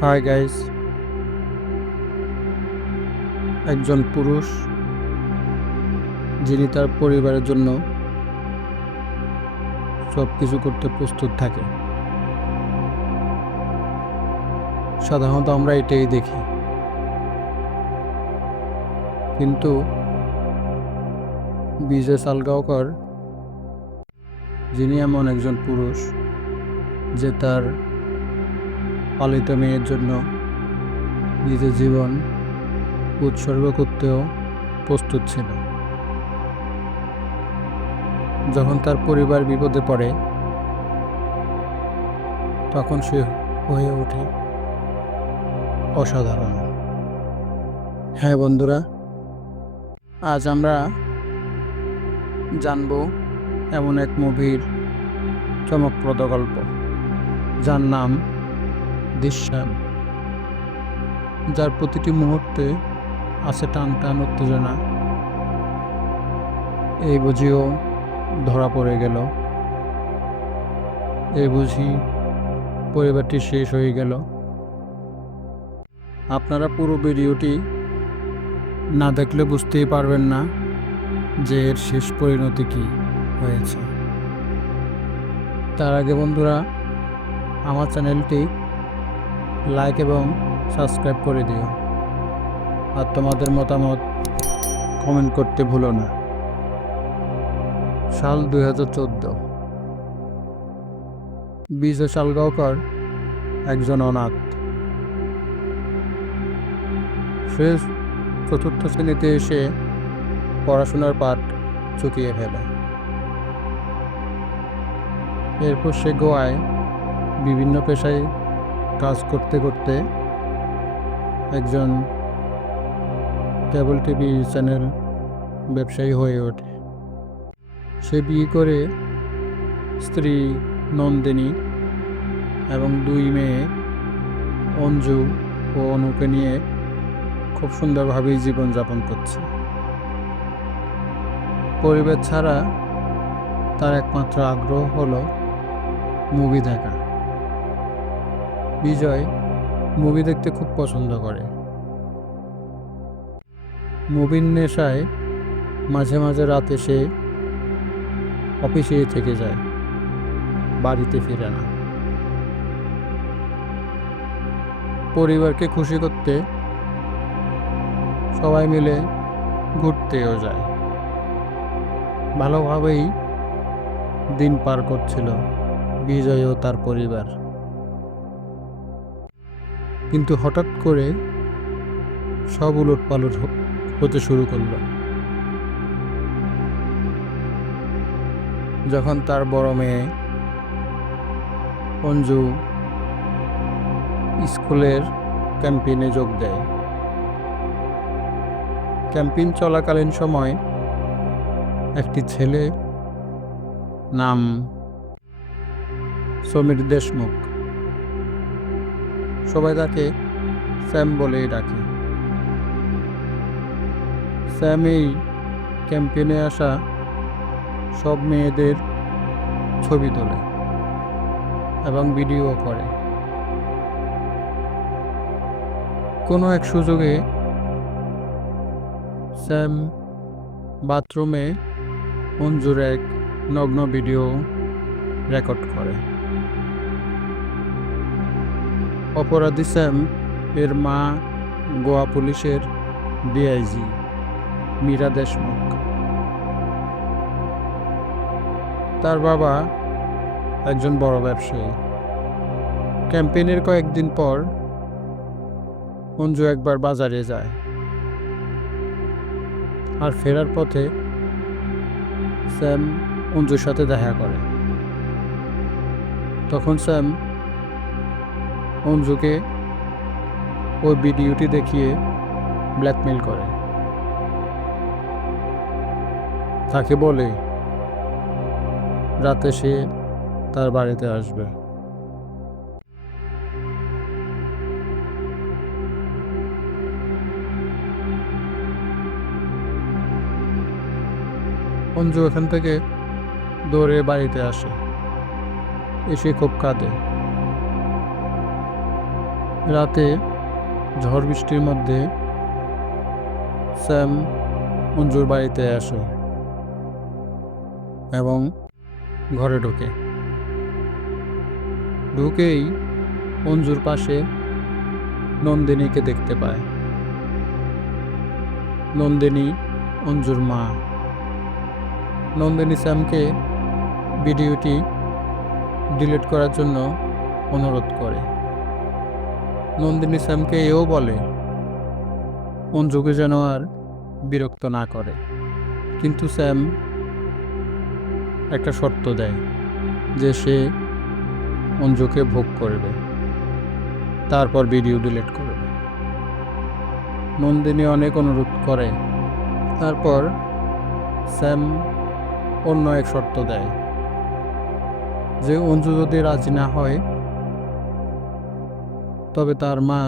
Hi guys, একজন পুরুষ যিনি তার পরিবারের জন্য সবকিছু করতে প্রস্তুত থাকে। সাধারণত আমরা এটাই দেখি, কিন্তু বিজয় সালগাওকর যিনি এমন একজন পুরুষ যে তার পালিত মেয়ের জন্য নিজের জীবন উৎসর্গ করতেও প্রস্তুত ছিল। যখন তার পরিবার বিপদে পড়ে তখন সে হয়ে ওঠে অসাধারণ। হ্যাঁ বন্ধুরা, আজ আমরা জানব এমন এক মুভির চমকপ্রদ গল্প, যার নাম দৃশ্যম, যার প্রতিটি মুহূর্তে আছে টান টান উত্তেজনা। এই বুঝিও ধরা পড়ে গেল, এই বুঝি পরিবারটি শেষ হয়ে গেল। আপনারা পুরো ভিডিওটি না দেখলে বুঝতেই পারবেন না যে এর শেষ পরিণতি কী হয়েছে। তার আগে বন্ধুরা, আমার চ্যানেলটি লাইক এবং সাবস্ক্রাইব করে দিও, আর তোমাদের মতামত কমেন্ট করতে ভুলো না। সাল 2014। বিজয় সালগাওকর একজন অনাথ। সে চতুর্থ শ্রেণীতে এসে পড়াশোনার পাঠ চুকিয়ে ফেলে। এরপর সে গোয়ায় বিভিন্ন পেশায় কাজ করতে করতে একজন কেবল টিভি চ্যানেল ব্যবসায়ী হয়ে ওঠে। সে বিয়ে করে স্ত্রী নন্দিনী এবং দুই মেয়ে অঞ্জু ও অনুকে নিয়ে খুব সুন্দরভাবেই জীবনযাপন করছে। পরিবার ছাড়া তার একমাত্র আগ্রহ হলো মুভি দেখা। বিজয় মুভি দেখতে খুব পছন্দ করে। মুভির নেশায় মাঝে মাঝে রাতে সে অফিসেই থেকে যায়, বাড়িতে ফিরে না। পরিবারকে খুশি করতে সবাই মিলে ঘুরতেও যায়। ভালোভাবেই দিন পার করছিল বিজয় ও তার পরিবার। কিন্তু হঠাৎ করে সব উলটপালট হতে শুরু করলো যখন তার বড় মেয়ে অঞ্জু স্কুলের ক্যাম্পেইনে যোগ দেয়। ক্যাম্পেইন চলাকালীন সময় একটি ছেলে নাম সমীর দেশমুখ, সবাই তাকে স্যাম বলেই ডাকে। স্যাম এই ক্যাম্পেইনে আসা সব মেয়েদের ছবি তোলে এবং ভিডিও করে। কোনো এক সুযোগে স্যাম বাথরুমে অঞ্জুর এক নগ্ন ভিডিও রেকর্ড করে। অপরাধী স্যাম এর মা গোয়া পুলিশের ডিআইজি মীরা দেশমুখ। তার বাবা একজন বড় ব্যবসায়ী। ক্যাম্পেইনের কয়েকদিন পর অঞ্জু একবার বাজারে যায়, আর ফেরার পথে স্যাম অঞ্জুর সাথে দেখা করে। তখন স্যাম অঞ্জুকে ওই ভিডিওটি দেখিয়ে ব্ল্যাকমেল করে। তাকে বলে রাতে সে তার বাড়িতে আসবে। অঞ্জু এখান থেকে দৌড়ে বাড়িতে আসে, এসে খুব কাঁদে। রাতে ঝড় বৃষ্টির মধ্যে স্যাম অঞ্জুর বাড়িতে আসে এবং ঘরে ঢুকেই অঞ্জুর পাশে নন্দিনীকে দেখতে পায়। নন্দিনী অঞ্জুর মা। নন্দিনী স্যামকে ভিডিওটি ডিলিট করার জন্য অনুরোধ করে। নন্দিনী স্যামকে এও বলে অঞ্জুকে যেন আর বিরক্ত না করে, কিন্তু স্যাম একটা শর্ত দেয় যে সে অঞ্জুকে ভোগ করবে, তারপর ভিডিও ডিলিট করবে। নন্দিনী অনেক অনুরোধ করে, তারপর স্যাম অন্য এক শর্ত দেয় যে অঞ্জু যদি রাজি না হয় তবে তার মা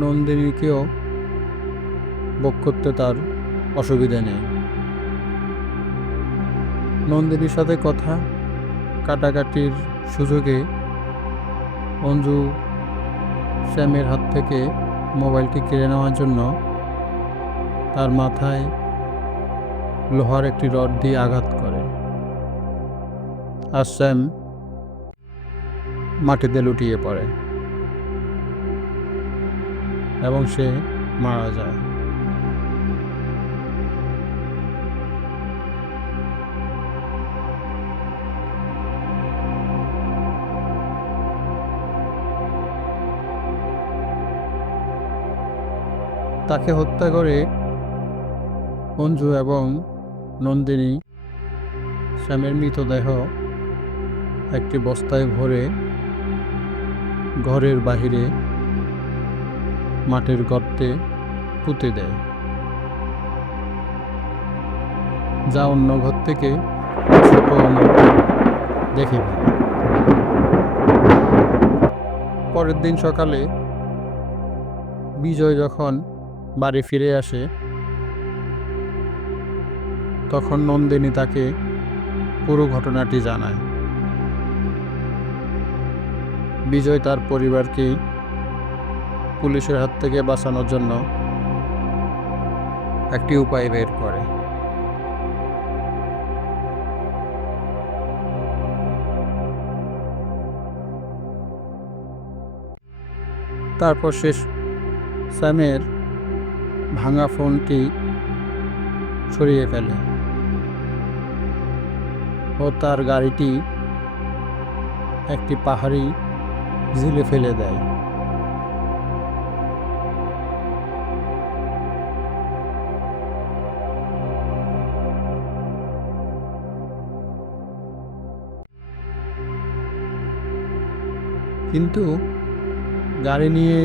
নন্দিনীকেও ভোগ করতে তার অসুবিধা নেই। নন্দিনীর সাথে কথা কাটাকাটির সুযোগে অঞ্জু স্যামের হাত থেকে মোবাইলটি কেড়ে নেওয়ার জন্য তার মাথায় লোহার একটি রড দিয়ে আঘাত করে, আর স্যাম মাটিতে লুটিয়ে পড়ে এবং সে মারা যায়। তাকে হত্যা করে অঞ্জু এবং নন্দিনী স্যামের মৃতদেহ একটি বস্তায় ভরে ঘরের বাহিরে মাটির গর্তে পুঁতে দেয়, যা অন্য ঘর থেকে ছোট অনু দেখে ফেলে। পরের দিন সকালে বিজয় যখন বাড়ি ফিরে আসে তখন নন্দিনী তাকে পুরো ঘটনাটি জানায়। বিজয় তার পরিবারকে পুলিশের হাত থেকে বাঁচানোর জন্য একটি উপায় বের করে। তারপর সে স্যামের ভাঙা ফোনটি সরিয়ে ফেলে ও তার গাড়িটি একটি পাহাড়ি ঝিলে ফেলে দেয়। কিন্তু গাড়ি নিয়ে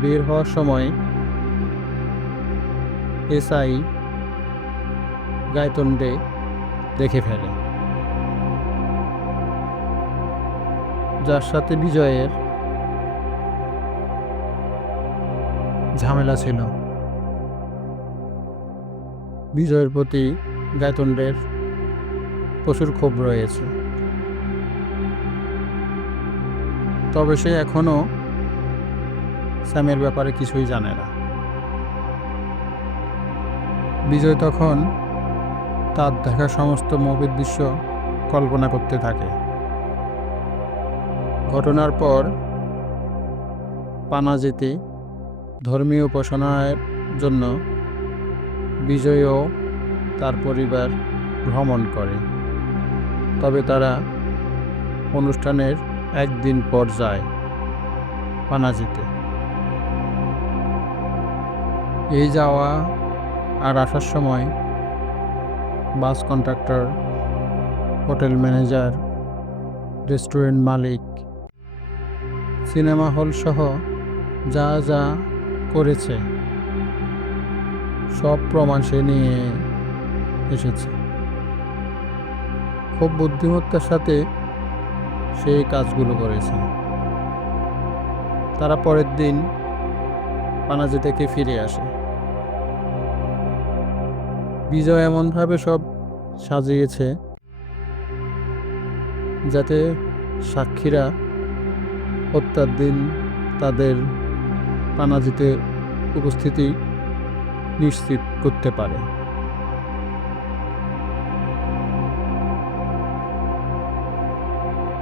বের হওয়ার সময় এসআই গায়তোন্ডে দেখে ফেলে, যার সাথে বিজয়ের ঝামেলা ছিল। বিজয়ের প্রতি গায়তোন্ডের প্রচুর ক্ষোভ রয়েছে, তবে সে এখনো স্যামের ব্যাপারে কিছুই জানে না। বিজয় তখন তার দেখা সমস্ত মুভির দৃশ্য কল্পনা করতে থাকে। ঘটনার পর পানাজিতে ধর্মীয় উপাসনার জন্য বিজয় ও তার পরিবার ভ্রমণ করে, তবে তারা অনুষ্ঠানের একদিন পর যায় পানাজিতে। এই যাওয়া আর আসার সময় bus conductor, hotel manager, restaurant মালিক, সিনেমা হল সহ যা যা করেছে সব প্রমাণ সে নিয়ে এসেছে। খুব বুদ্ধিমত্তার সাথে সেই কাজগুলো করেছে। তারা পরের দিন পানাজি থেকে ফিরে আসে। বিজয় এমনভাবে সব সাজিয়েছে যাতে সাক্ষীরা হত্যার দিন তাদের পানাজিতে উপস্থিতি নিশ্চিত করতে পারে।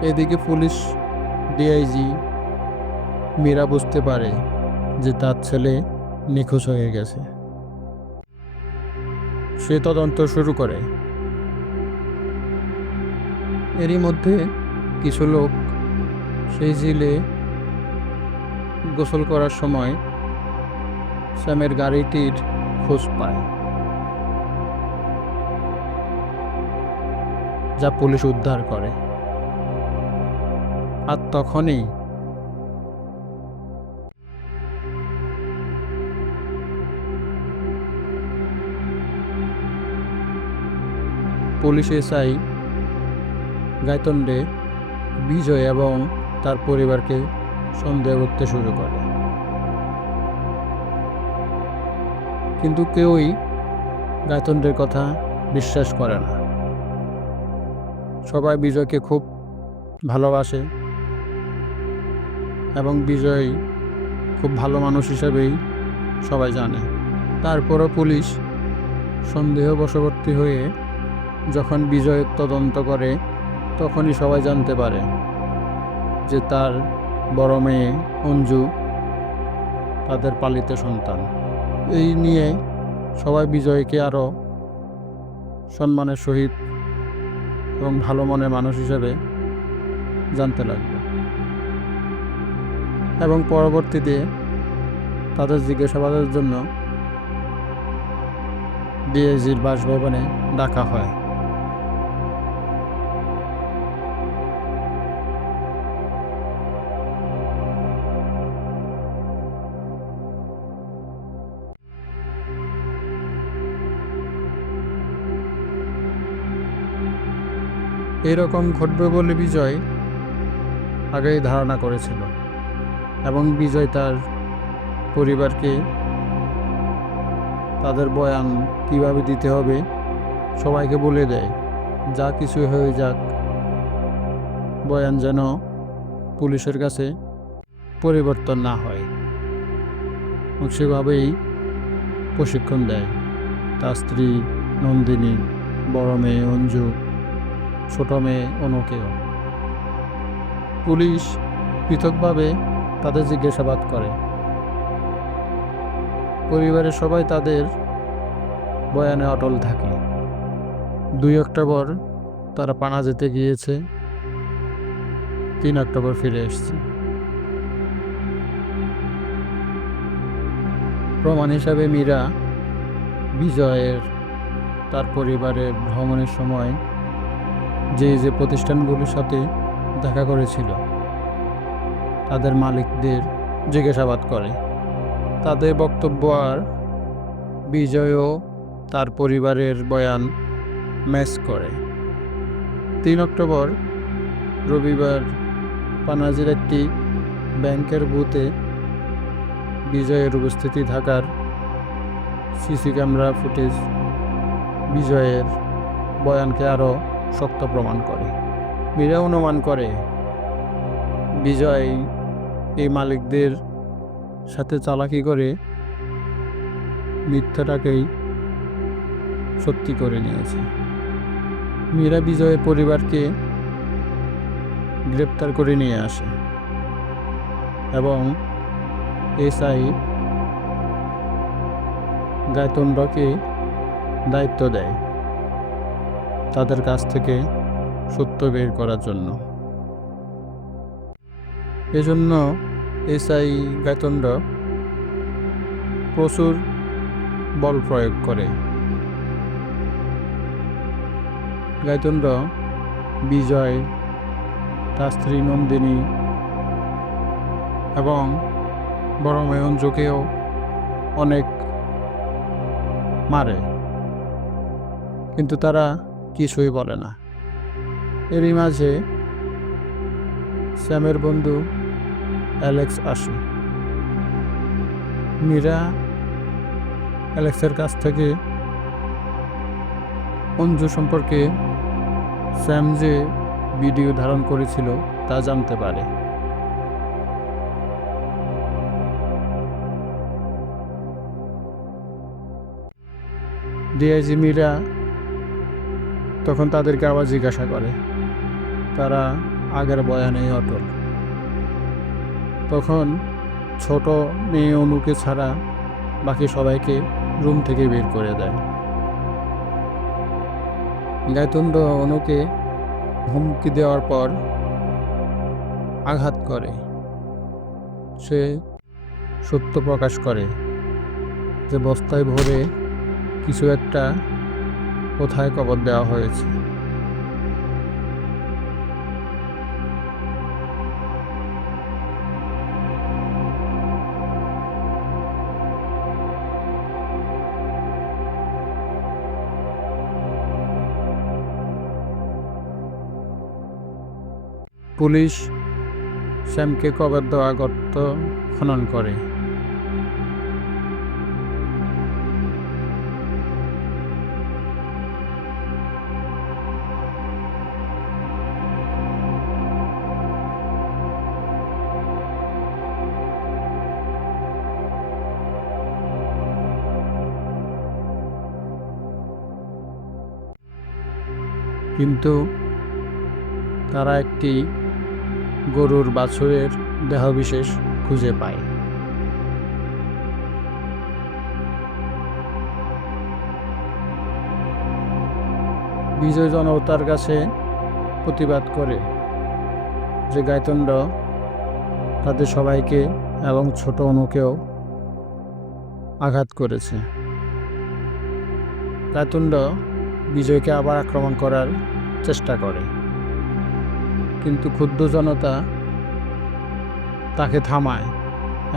এদিকে পুলিশ ডিআইজি মীরা বুঝতে পারে যে তার ছেলে নিখোঁজ হয়ে গেছে। সে তদন্ত শুরু করে। এরই মধ্যে কিছু লোক সেই ঝিলে গোসল করার সময় স্যামের গাড়িটির খোঁজ পায়, যা পুলিশ উদ্ধার করে। আর তখনই পুলিশ এসআই গাইতন্ডে বিজয় এবং তার পরিবারকে সন্দেহ করতে শুরু করে, কিন্তু কেউই গাইতন্ডের কথা বিশ্বাস করে না। সবাই বিজয়কে খুব ভালোবাসে এবং বিজয় খুব ভালো মানুষ হিসেবেই সবাই জানে। তারপরও পুলিশ সন্দেহ বশবর্তী হয়ে যখন বিজয়ের তদন্ত করে, তখনই সবাই জানতে পারে যে তার বড় মেয়ে অঞ্জু তাদের পালিত সন্তান। এই নিয়ে সবাই বিজয়কে আরও সম্মানের সহিত এবং ভালো মনের মানুষ হিসেবে জানতে লাগলো, এবং পরবর্তীতে তাদের জিজ্ঞাসাবাদের জন্য ডিআইজির বাসভবনে ডাকা হয়। এরকম ঘটবে বলে বিজয় আগেই ধারণা করেছিল, এবং বিজয় তার পরিবারকে তাদের বয়ান কিভাবে দিতে হবে সবাইকে বলে দেয়। যা কিছু হয়ে যাক, বয়ান যেন পুলিশের কাছে পরিবর্তন না হয়, সেভাবেই প্রশিক্ষণ দেয় তার স্ত্রী নন্দিনী, বড় মেয়ে অঞ্জু, ছোট মেয়ে অনুকেও। পুলিশ পৃথকভাবে তাদের জিজ্ঞাসাবাদ করে। পরিবারের সবাই তাদের বয়ানে অটল থাকে। 2 অক্টোবর তারা পানাজিতে গিয়েছে, 3 অক্টোবর ফিরে এসেছে। প্রমাণ হিসাবে মীরা বিজয়ের তার পরিবারের ভ্রমণের সময় যে প্রতিষ্ঠানগুলোর সাথে দেখা করেছিল তাদের মালিকদের জিজ্ঞাসাবাদ করে। তাদের বক্তব্য আর বিজয়ও তার পরিবারের বয়ান ম্যাচ করে। 3 অক্টোবর রবিবার পানাজির একটি ব্যাংকের বুথে বিজয়ের উপস্থিতি থাকার সিসি ক্যামেরা ফুটেজ বিজয়ের বয়ানকে আরও শক্ত প্রমাণ করে। মীরা অনুমান করে বিজয় এই মালিকদের সাথে চালাকি করে মিথ্যাটাকেই সত্যি করে নিয়েছে। মীরা বিজয়ের পরিবারকে গ্রেপ্তার করে নিয়ে আসে এবং এসআই গাইতন্ডকে দায়িত্ব দেয় তাদের কাছ থেকে সত্য বের করার জন্য। এজন্য এসআই গাইতন্ড প্রচুর বল প্রয়োগ করে। গাইতন্ড বিজয়, তার স্ত্রী নন্দিনী এবং বড় মেয়ে অঞ্জুকেও অনেক মারে, কিন্তু তারা কিছুই বলে না। এরই মাঝে স্যামের বন্ধু অ্যালেক্স আসে। মীরা অ্যালেক্সের কাছ থেকে অঞ্জু সম্পর্কে স্যাম যে ভিডিও ধারণ করেছিল তা জানতে পারে। ডিআইজি মীরা তখন তাদেরকে আবার জিজ্ঞাসা করে, তারা আগের বয়ানেই অটল। তখন ছোট মেয়ে অনুকে ছাড়া বাকি সবাইকে রুম থেকে বের করে দেয়। গায়তোন্ড অনুকে হুমকি দেওয়ার পর আঘাত করে। সে সত্য প্রকাশ করে যে বস্তায় ভরে কিছু একটা কোথায় কবর দেওয়া হয়েছে। পুলিশ শ্যামকে কবর দেওয়া গর্ত খনন করে। কিন্তু তারা একটি গরুর বাছুরের দেহবিশেষ খুঁজে পায়। বিজয় জনতার কাছে প্রতিবাদ করে যে গায়তোন্ড তাদের সবাইকে এবং ছোট অনুকেও আঘাত করেছে। গায়তোন্ড বিজয়কে আবার আক্রমণ করার চেষ্টা করে, কিন্তু ক্ষুব্ধ জনতা তাকে থামায়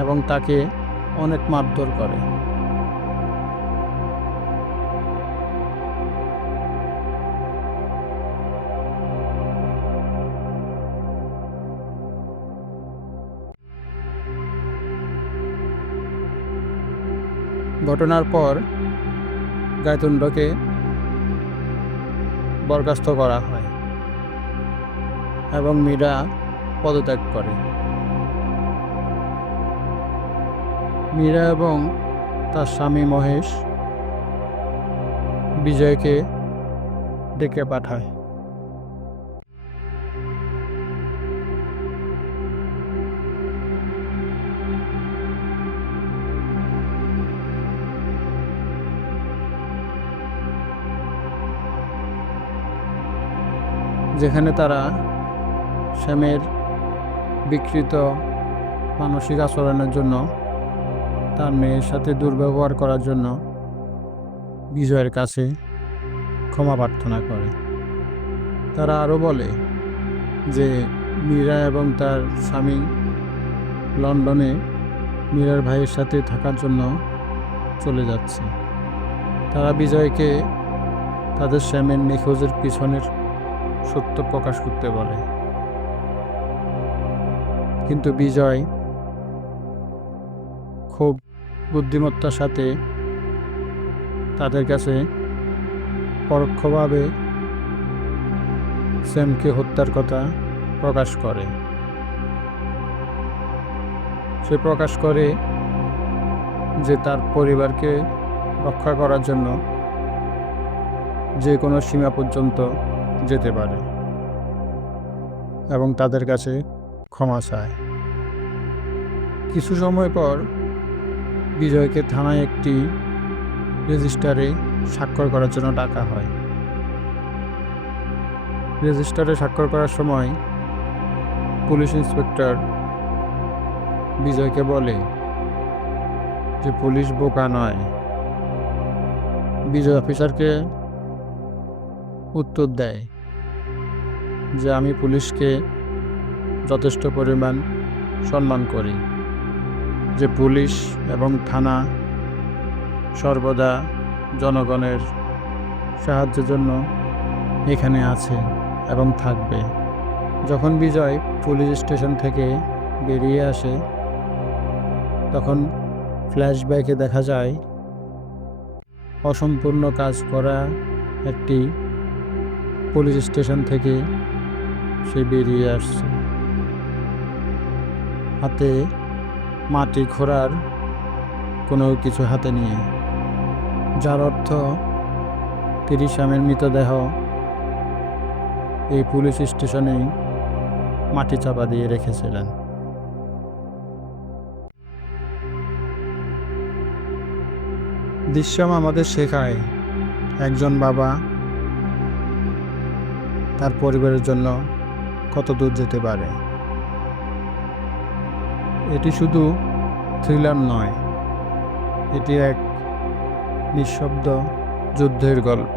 এবং তাকে অনেক মারধর করে। ঘটনার পর গায়তোন্ডকে বরখাস্ত করা হয় এবং মীরা পদত্যাগ করে। মীরা এবং তার স্বামী মহেশ বিজয়কে ডেকে পাঠায়। যেখানে তারা শ্যামের বিকৃত মানসিক আচরণের জন্য, তার মেয়ের সাথে দুর্ব্যবহার করার জন্য বিজয়ের কাছে ক্ষমা প্রার্থনা করে। তারা আরও বলে যে মীরা এবং তার স্বামী লন্ডনে মীরার ভাইয়ের সাথে থাকার জন্য চলে যাচ্ছে। তারা বিজয়কে তাদের শ্যামের নিখোঁজের পিছনের সত্য প্রকাশ করতে বলে, কিন্তু বিজয় খুব বুদ্ধিমত্তার সাথে তাদের কাছে পরোক্ষভাবে শ্যামকে হত্যার কথা প্রকাশ করে। সে প্রকাশ করে যে তার পরিবারকে রক্ষা করার জন্য যে কোনো সীমা পর্যন্ত যেতে পারে এবং তাদের কাছে ক্ষমা চায়। কিছু সময় পর বিজয়কে থানায় একটি রেজিস্টারে স্বাক্ষর করার জন্য ডাকা হয়। রেজিস্টারে স্বাক্ষর করার সময় পুলিশ ইন্সপেক্টর বিজয়কে বলে যে পুলিশ বোকা নয়। বিজয় অফিসারকে উত্তর দেয় যে আমি পুলিশকে যথেষ্ট পরিমাণ সম্মান করি, যে পুলিশ এবং থানা সর্বদা জনগণের সাহায্যের জন্য এখানে আছে এবং থাকবে। যখন বিজয় পুলিশ স্টেশন থেকে বেরিয়ে আসে তখন ফ্ল্যাশব্যাকে দেখা যায় অসম্পূর্ণ কাজ করা একটি পুলিশ স্টেশন থেকে সে বেরিয়ে আসছে, হাতে মাটি খোঁড়ার কোনো কিছু হাতে নিয়ে, যার অর্থ তিরিশামের মৃতদেহ এই পুলিশ স্টেশনেই মাটি চাপা দিয়ে রেখেছিলেন। দৃশ্যম আমাদের শেখায় একজন বাবা তার পরিবারের জন্য কত দূর যেতে পারে। এটি শুধু থ্রিলার নয়, এটি এক নিঃশব্দ যুদ্ধের গল্প।